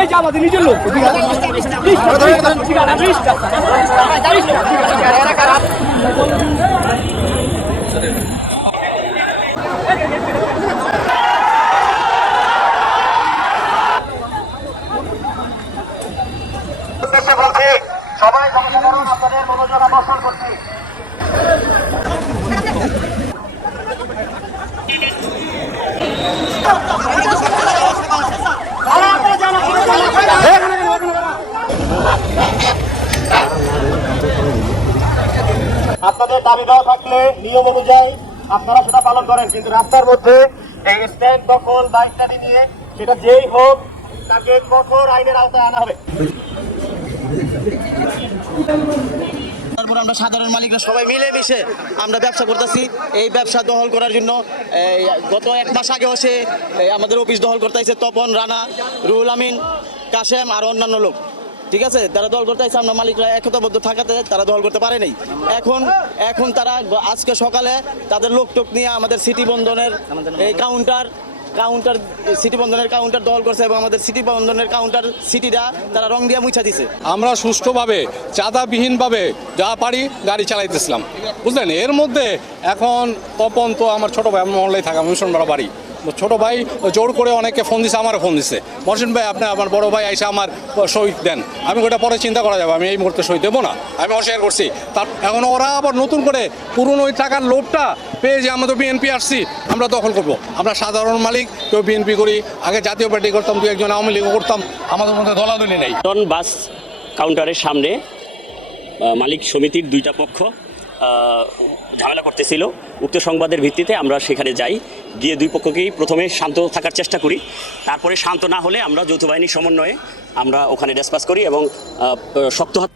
এই যে আমাদের নিজের লোক বলছি সবাই জনসাধারণ আপনাদের মনোযোগ আকর্ষণ করছি। আপনাদের দাবি দেওয়া থাকলে নিয়ম অনুযায়ী আপনারা সেটা পালন করেন, কিন্তু রাস্তার মধ্যে এই স্ট্যান্ড দখল বা ইত্যাদি নিয়ে সেটা যেই হোক তাকে কঠোর আইনের আওতায় আনা হবে। আমরা সাধারণ মালিকরা সবাই মিলেমিশে আমরা ব্যবসা করতেছি। এই ব্যবসা দখল করার জন্য গত 1 মাস আগেও সে আমাদের অফিস দখল করতে আছে তপন, রানা, রুহুল আমিন, কাশেম আর অন্যান্য লোক, ঠিক আছে, তারা দল করতে আছে। আমরা মালিকরা একতাবদ্ধ থাকাতে তারা দল করতে পারে নাই। এখন তারা আজকে সকালে তাদের লোক টোক নিয়ে আমাদের সিটি বন্ধনের এই কাউন্টার সিটি বন্ধনের কাউন্টার দখল করছে এবং আমাদের সিটি বন্ধনের কাউন্টার সিটিটা তারা রং দিয়ে মুছা দিছে। আমরা সুষ্ঠুভাবে চাঁদাবিহীনভাবে যা পারি গাড়ি চালাইতেছিলাম, বুঝলেন। এর মধ্যে এখন তপন তো আমার ছোট ভাই, আমার মহল্লায় থাকা মিশনপাড়া বাড়ি, ছোট ভাই জোর করে অনেকে ফোন দিছে, আমারও ফোন দিছে, মহসিন ভাই আপনি আমার বড় ভাই এসে আমার সই দেন। আমি ওটা পরে চিন্তা করা যাবে, আমি এই মুহূর্তে সই দেবো না, আমি অস্বীকার করছি। তার এখন ওরা আবার নতুন করে পুরনো ওই টাকার লোভটা পেয়ে যে আমাদের বিএনপি আসছি আমরা দখল করবো। আমরা সাধারণ মালিক, কেউ বিএনপি করি, আগে জাতীয় পার্টি করতাম, 2-1 জন আওয়ামী লীগও করতাম, আমাদের মধ্যে দলাদলি নেই। বাস কাউন্টারের সামনে মালিক সমিতির 2টা পক্ষ ঝামেলা করতেছিল। উক্ত সংবাদের ভিত্তিতে আমরা সেখানে যাই, গিয়ে 2 পক্ষকেই প্রথমে শান্ত থাকার চেষ্টা করি। তারপরে শান্ত না হলে আমরা যৌথ বাহিনীর সমন্বয়ে আমরা ওখানে ডিসকাস করি এবং শক্ত হাত